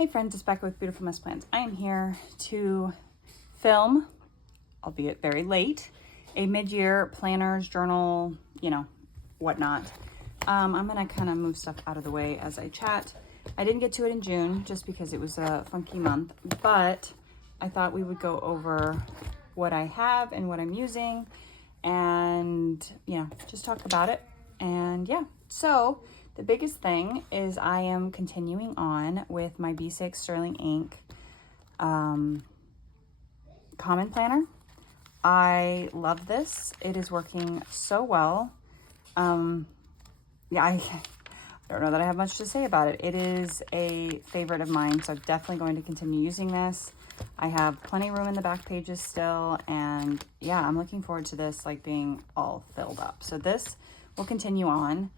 Hey friends, it's Becca with Beautiful Mess Plans. I am here to film, albeit very late, a mid-year planners, journal, whatnot. I'm gonna kind of move stuff out of the way as I chat. I didn't get to it in June just because it was a funky month, but I thought we would go over what I have and what I'm using and, just talk about it. And yeah, so the biggest thing is I am continuing on with my B6 Sterling Ink Common Planner. I love this. It is working so well. I don't know that I have much to say about it. It is a favorite of mine, so I'm definitely going to continue using this. I have plenty of room in the back pages still, and yeah, I'm looking forward to this being all filled up. So this will continue on.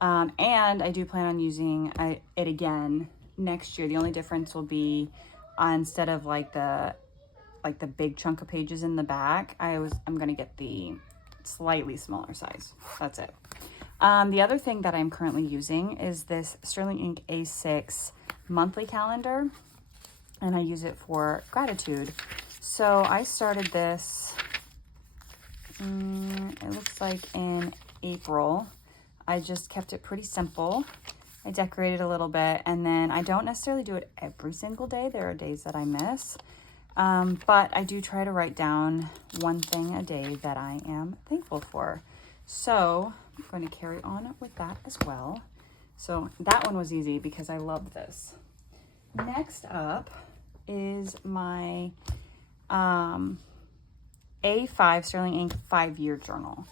And I do plan on using it again next year. The only difference will be instead of the big chunk of pages in the back, I'm going to get the slightly smaller size. That's it. The other thing that I'm currently using is this Sterling Ink A6 monthly calendar, and I use it for gratitude. So I started this, it looks like in April. I just kept it pretty simple. I decorated a little bit, and then I don't necessarily do it every single day. There are days that I miss, but I do try to write down one thing a day that I am thankful for. So I'm going to carry on with that as well. So that one was easy because I love this. Next up is my A5 Sterling Ink 5-year journal.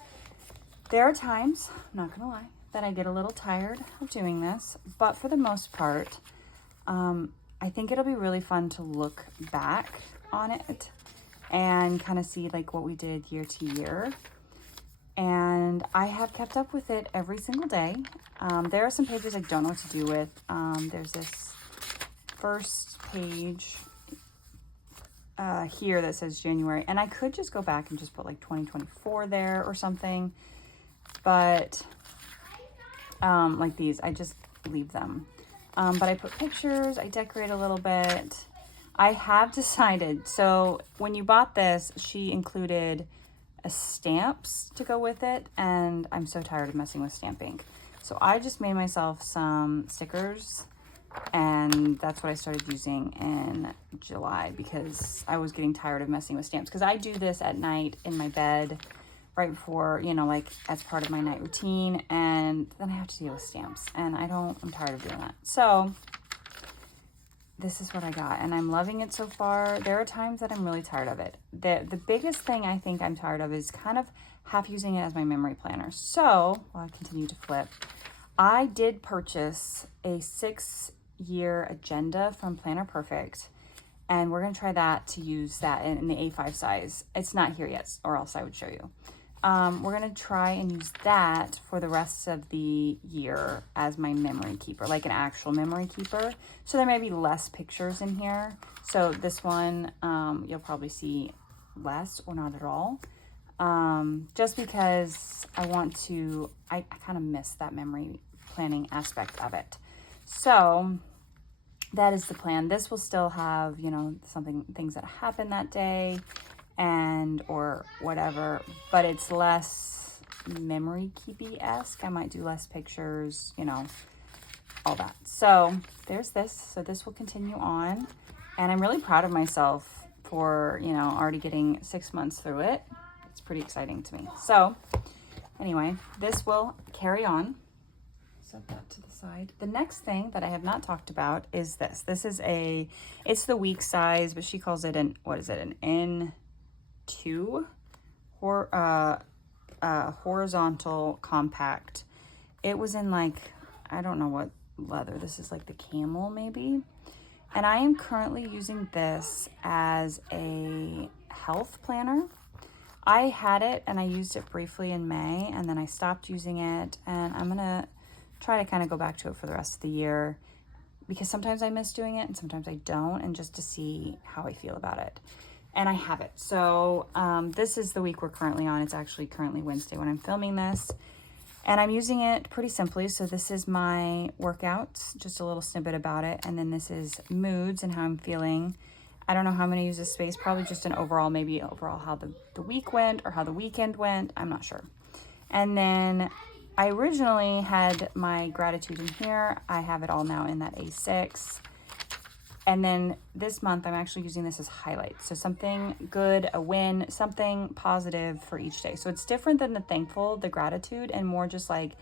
There are times, I'm not gonna lie, that I get a little tired of doing this, but for the most part, I think it'll be really fun to look back on it and kind of see what we did year to year. And I have kept up with it every single day. There are some pages I don't know what to do with. There's this first page here that says January, and I could just go back and just put 2024 there or something. But like these, I just leave them. But I put pictures, I decorate a little bit. I have decided, so when you bought this, she included stamps to go with it, and I'm so tired of messing with stamp ink. So I just made myself some stickers, and that's what I started using in July because I was getting tired of messing with stamps. Because I do this at night in my bed, right before, as part of my night routine, and then I have to deal with stamps, and I'm tired of doing that. So this is what I got, and I'm loving it so far. There are times that I'm really tired of it. The biggest thing I think I'm tired of is kind of half using it as my memory planner. So while I continue to flip, I did purchase a 6-year agenda from Planner Perfect, and we're going to try that to use that in the A5 size. It's not here yet, or else I would show you. We're going to try and use that for the rest of the year as my memory keeper, like an actual memory keeper. So there may be less pictures in here. So this one, you'll probably see less or not at all. Just because I kind of miss that memory planning aspect of it. So that is the plan. This will still have, things that happen that day or whatever, but it's less memory keepy-esque. I might do less pictures, all that. So there's this. So this will continue on, and I'm really proud of myself for, already getting 6 months through it. It's pretty exciting to me. So anyway, this will carry on. Set that to the side. The next thing that I have not talked about is this. This is it's the week size, but she calls it an N2 horizontal compact. It was in I don't know what leather. This is the camel maybe. And I am currently using this as a health planner. I had it and I used it briefly in May, and then I stopped using it, and I'm gonna try to kind of go back to it for the rest of the year because sometimes I miss doing it and sometimes I don't, and just to see how I feel about it. And I have it. So this is the week we're currently on. It's actually currently Wednesday when I'm filming this. And I'm using it pretty simply. So this is my workouts, just a little snippet about it. And then this is moods and how I'm feeling. I don't know how I'm going to use this space. Probably just an overall, maybe overall how the week went or how the weekend went. I'm not sure. And then I originally had my gratitude in here. I have it all now in that A6. And then this month, I'm actually using this as highlights. So something good, a win, something positive for each day. So it's different than the thankful, the gratitude, and more just like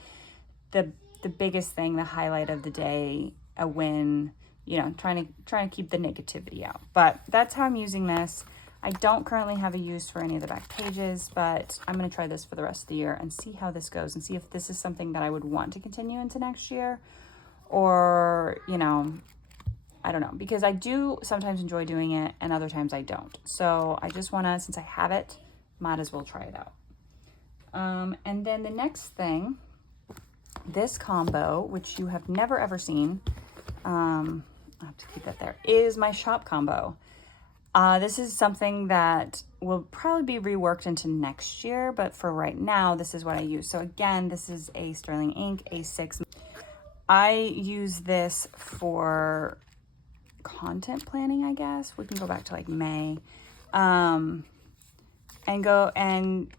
the biggest thing, the highlight of the day, a win, you know, trying to keep the negativity out. But that's how I'm using this. I don't currently have a use for any of the back pages, but I'm going to try this for the rest of the year and see how this goes and see if this is something that I would want to continue into next year, or, you know, I don't know, because I do sometimes enjoy doing it and other times I don't. So I just want to, since I have it, might as well try it out. And then the next thing, this combo, which you have never ever seen, I'll have to keep that there, is my shop combo. This is something that will probably be reworked into next year, but for right now, this is what I use. So again, this is a Sterling Ink A6. I use this for content planning, I guess. We can go back to like May, and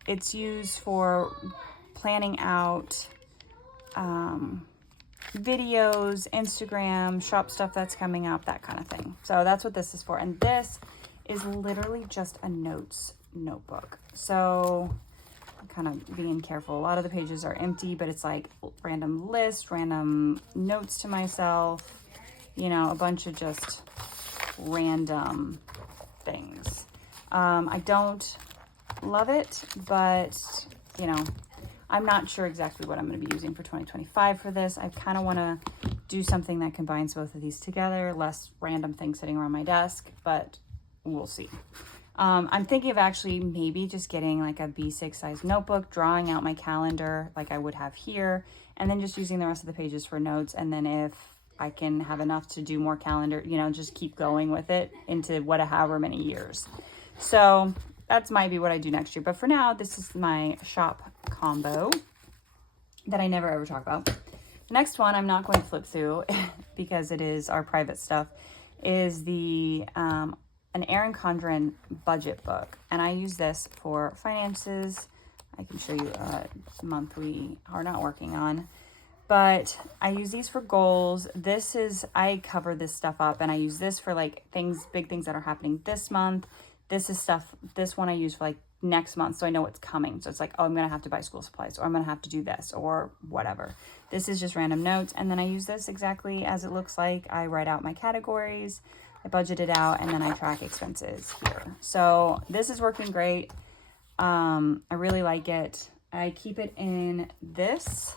it's used for planning out videos, Instagram, shop stuff that's coming up, that kind of thing. So that's what this is for. And this is literally just a notes notebook. So I'm kind of being careful. A lot of the pages are empty, but it's like random lists, random notes to myself, you know, a bunch of just random things. I don't love it, but, you know, I'm not sure exactly what I'm going to be using for 2025 for this. I kind of want to do something that combines both of these together, less random things sitting around my desk, but we'll see. I'm thinking of actually maybe just getting like a B6 size notebook, drawing out my calendar like I would have here, and then just using the rest of the pages for notes. And then if I can have enough to do more calendar, you know, just keep going with it into however many years. So that's might be what I do next year. But for now, this is my shop combo that I never ever talk about. The next one I'm not going to flip through because it is our private stuff, is the an Erin Condren budget book. And I use this for finances. I can show you a month we are not working on. But I use these for goals. This is, I cover this stuff up and I use this for like things, big things that are happening this month. This is stuff, this one I use for like next month, so I know what's coming. So it's like, oh, I'm going to have to buy school supplies, or I'm going to have to do this, or whatever. This is just random notes. And then I use this exactly as it looks like. I write out my categories, I budget it out, and then I track expenses here. So this is working great. I really like it. I keep it in this.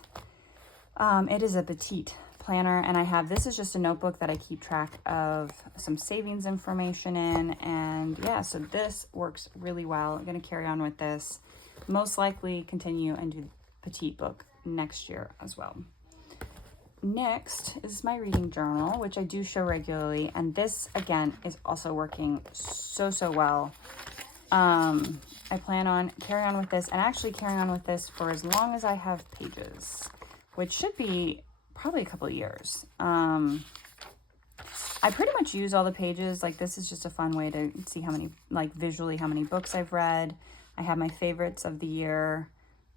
It is a petite planner, and I have, this is just a notebook that I keep track of some savings information in, and yeah, so this works really well. I'm going to carry on with this, most likely continue and do the petite book next year as well. Next is my reading journal, which I do show regularly, and this again is also working so well. I plan on carrying on with this, and actually carrying on with this for as long as I have pages, which should be probably a couple of years. I pretty much use all the pages. Like, this is just a fun way to see how many, like visually, how many books I've read. I have my favorites of the year,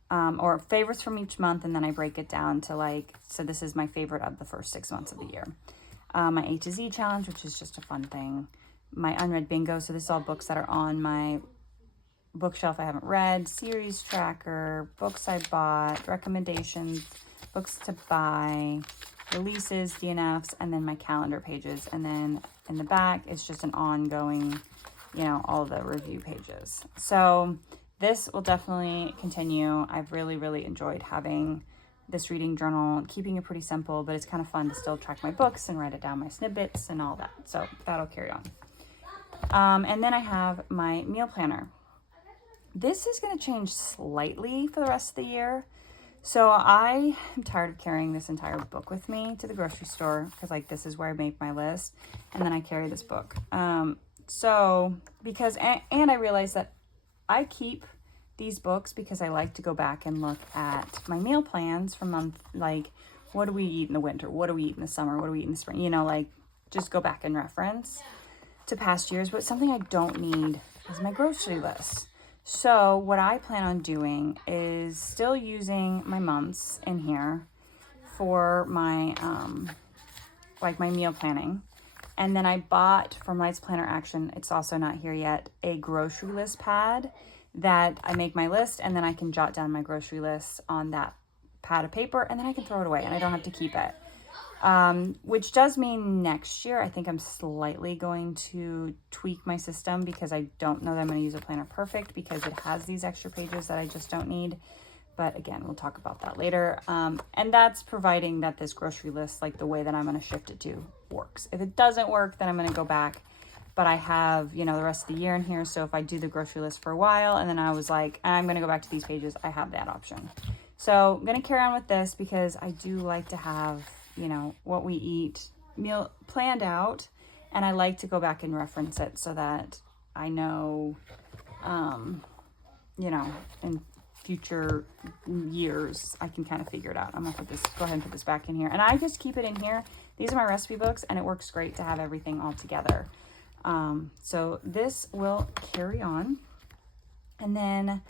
or favorites from each month, and then I break it down to like, so this is my favorite of the first 6 months of the year. My A to Z challenge, which is just a fun thing. My unread bingo, so this is all books that are on my bookshelf I haven't read. Series tracker, books I bought, recommendations, books to buy, releases, DNFs, and then my calendar pages. And then in the back, it's just an ongoing, you know, all the review pages. So this will definitely continue. I've really enjoyed having this reading journal, keeping it pretty simple, but it's kind of fun to still track my books and write it down, my snippets and all that. So that'll carry on. And then I have my meal planner. This is going to change slightly for the rest of the year. So I am tired of carrying this entire book with me to the grocery store, because like this is where I make my list, and then I carry this book. So because, and I realized that I keep these books because I like to go back and look at my meal plans for month, like what do we eat in the winter? What do we eat in the summer? What do we eat in the spring? You know, like just go back and reference to past years. But something I don't need is my grocery list. So what I plan on doing is still using my months in here for my, like my meal planning. And then I bought from Lights Planner Action, it's also not here yet, a grocery list pad that I make my list and then I can jot down my grocery list on that pad of paper and then I can throw it away and I don't have to keep it. Which does mean next year, I think I'm slightly going to tweak my system because I don't know that I'm going to use a planner perfect because it has these extra pages that I just don't need. But again, we'll talk about that later. And that's providing that this grocery list, like the way that I'm going to shift it to, works. If it doesn't work, then I'm going to go back. But I have, you know, the rest of the year in here. So if I do the grocery list for a while and then I was like, I'm going to go back to these pages, I have that option. So I'm going to carry on with this because I do like to have, you know, what we eat meal planned out. And I like to go back and reference it so that I know, you know, in future years, I can kind of figure it out. I'm going to put this, go ahead and put this back in here. And I just keep it in here. These are my recipe books and it works great to have everything all together. So this will carry on. And then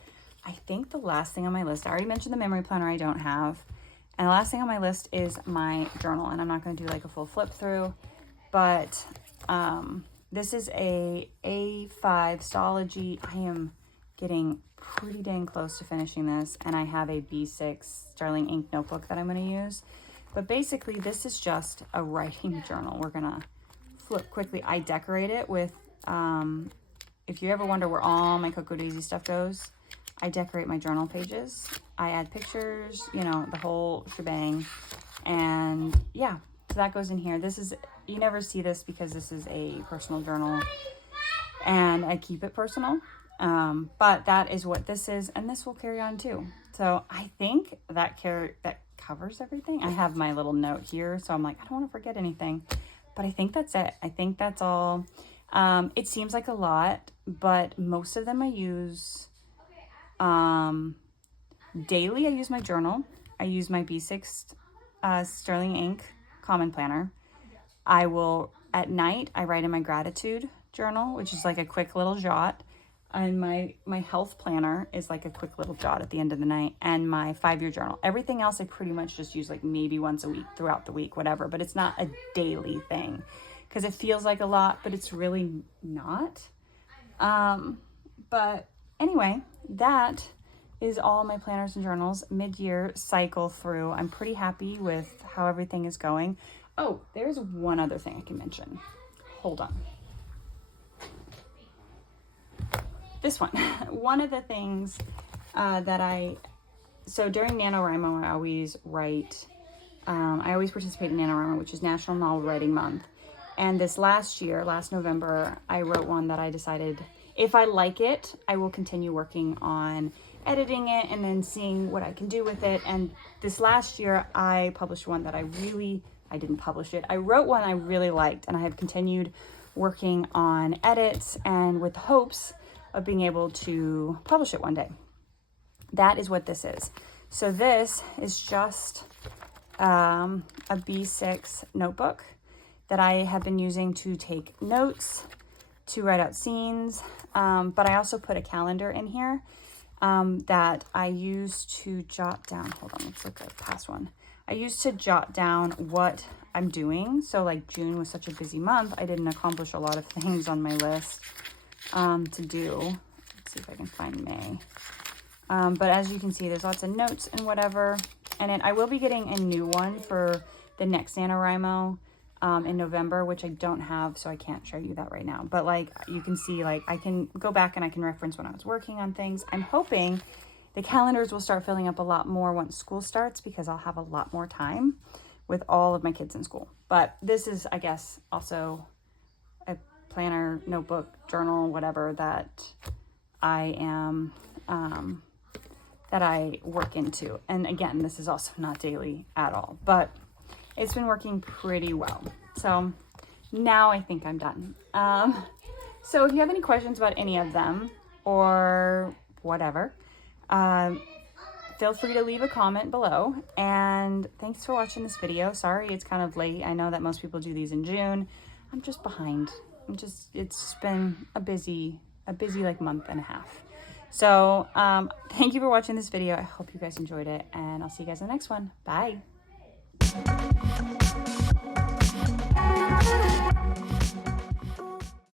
I think the last thing on my list, I already mentioned the memory planner I don't have. And the last thing on my list is my journal. And I'm not going to do like a full flip through, but this is a A5 Stalogy. I am getting pretty dang close to finishing this. And I have a B6 Sterling ink notebook that I'm going to use. But basically, this is just a writing journal. We're going to flip quickly. I decorate it with, if you ever wonder where all my Cocoa Daisy stuff goes, I decorate my journal pages. I add pictures, you know, the whole shebang. And yeah, so that goes in here. This is, you never see this because this is a personal journal and I keep it personal. But that is what this is. And this will carry on too. So I think that covers everything. I have my little note here. So I'm like, I don't want to forget anything, but I think that's it. I think that's all. It seems like a lot, but most of them I use, daily. I use my journal. I use my B6 Sterling ink common planner. I will, at night, I write in my gratitude journal, which is like a quick little jot. And my health planner is like a quick little jot at the end of the night. And my 5-year journal. Everything else I pretty much just use like maybe once a week throughout the week, whatever. But it's not a daily thing because it feels like a lot, but it's really not. But anyway, that is all my planners and journals mid-year cycle through. I'm pretty happy with how everything is going. Oh, there's one other thing I can mention. Hold on. This one. One of the things so during NaNoWriMo, I always write, I always participate in NaNoWriMo, which is National Novel Writing Month. And this last November, I wrote one that I decided if I like it, I will continue working on editing it and then seeing what I can do with it. And this last year, I published one that I didn't publish it. I wrote one I really liked, and I have continued working on edits and with hopes of being able to publish it one day. That is what this is. So this is just a B6 notebook that I have been using to take notes, to write out scenes, but I also put a calendar in here that I use to jot down, hold on, let's look at the past one. I used to jot down what I'm doing. So like June was such a busy month, I didn't accomplish a lot of things on my list to do. Let's see if I can find May. But as you can see, there's lots of notes and whatever. And then I will be getting a new one for the next NaNoWriMo in November, which I don't have, so I can't show you that right now. But like you can see, like I can go back and I can reference when I was working on things. I'm hoping the calendars will start filling up a lot more once school starts because I'll have a lot more time with all of my kids in school. But this is, I guess, also a planner, notebook, journal, whatever that I am, that I work into. And again, this is also not daily at all, but it's been working pretty well. So now I think I'm done. So if you have any questions about any of them or whatever, Feel free to leave a comment below, and thanks for watching this video. Sorry it's kind of late. I know that most people do these in June. I'm just behind. It's been a busy like month and a half. So thank you for watching this video. I hope you guys enjoyed it, and I'll see you guys in the next one. Bye.